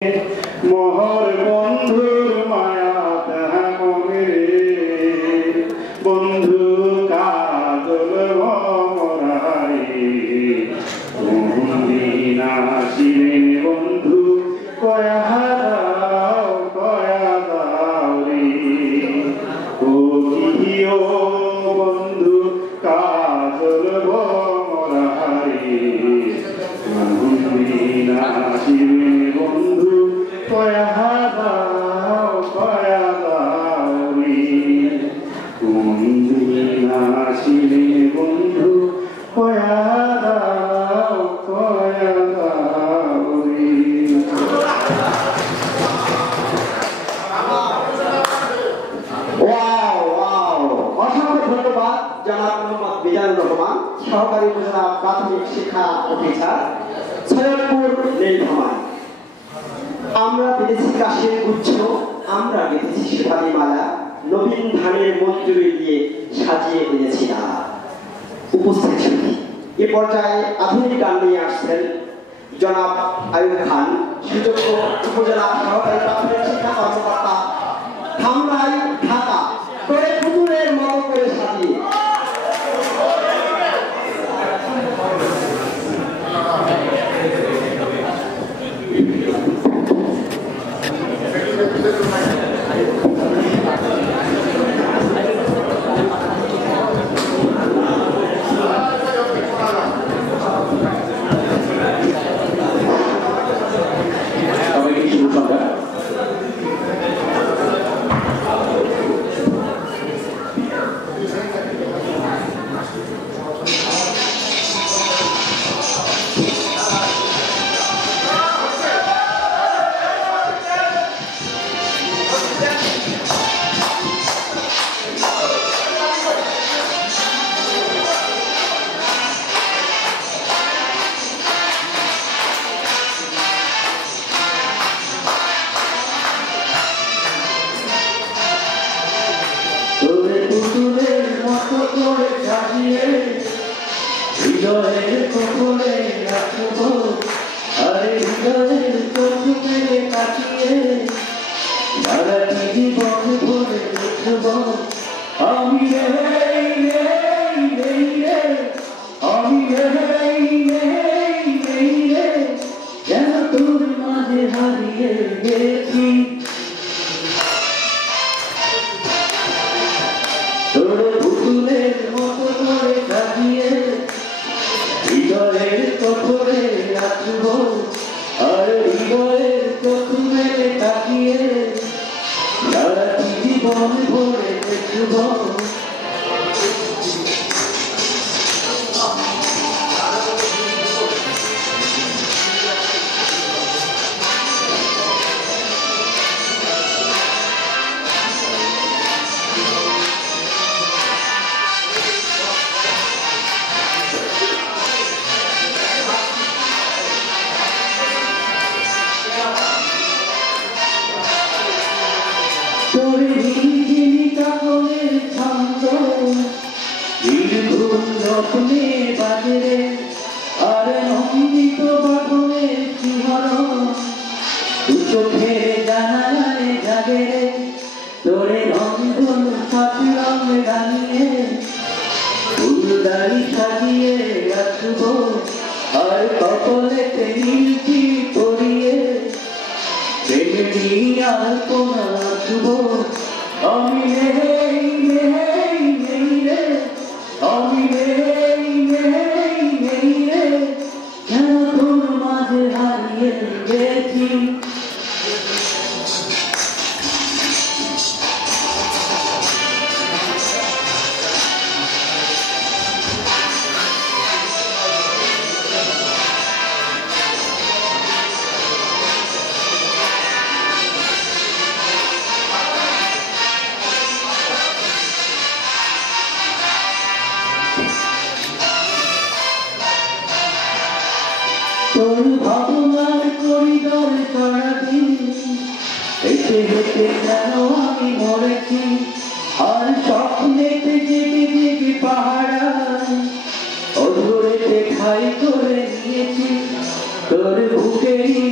মোহর বন্ধুর মায়া তাহা মনে বন্ধু কাজল ভমরাই দিন আসিবে বন্ধু কয়া দাও রে ও কিও বন্ধু কাজল ভমরাই দিন আসিবে বন্ধু কয়া দাও রে কোন দিন আসিবে বন্ধু কয়া দাও রে। অসংখ্য ধন্যবাদ জনাব মোহাম্মদ মিজানুর রহমান, সহকারী উপজেলা প্রাথমিক শিক্ষা অফিসার, সৈয়দপুর নীলফামারী। আমরা বিদেশি কাশের গুচ্ছ, আমরা বিদেশি শেফালি মালা নবীন ধানের মঞ্জুরি দিয়ে সাজিয়ে এনেছিলাম। উপস্থিত শিল্পী এ পর্যায়ে আধুনিক গান নিয়ে আসছেন জনাব আয়ুব খান, সুযোগ্য উপজেলা সহকারী প্রাথমিক শিক্ষা কর্মকর্তা, ধামরাই, ঢাকা। করে পুতুলের মতো করে সাজিয়ে হৃদয়ের কপলে রাখব, আরে হৃদয়ের চোখে কাটিয়ে সারাটি জীবন ভরে দেখব আমি আমি যেন তোর মাঝে হারিয়ে গেছি। তোর পুতুলের মতো করে সাজিয়ে হৃদয়ের কপলে রাখব, আর হৃদয়ের চোখে তাকিয়ে সারাটি জীবন ভরে দেখব। যত্নে বাজরে আর অমৃত বাগনে শিহরণ চোখে জানালায় জাগে রে তোরে রন্ধন সাথরং রাঙিয়ে ফুলদারি সাজিয়ে রাখব, আর কপালেতে নীলটি পরিয়ে প্রেমী আলপনা রাখব আমি আমি যেন তোর মাঝে হারিয়ে গেছি। তোর ভাবনার করিডোর সারাদিন হেঁটে হেঁটে যেন আমি মরেছি, আর স্বপ্নেতে জেগে জেগে পাহাড়ায় অধুরেতে ঠাই করে নিয়েছি তোর বুকেরই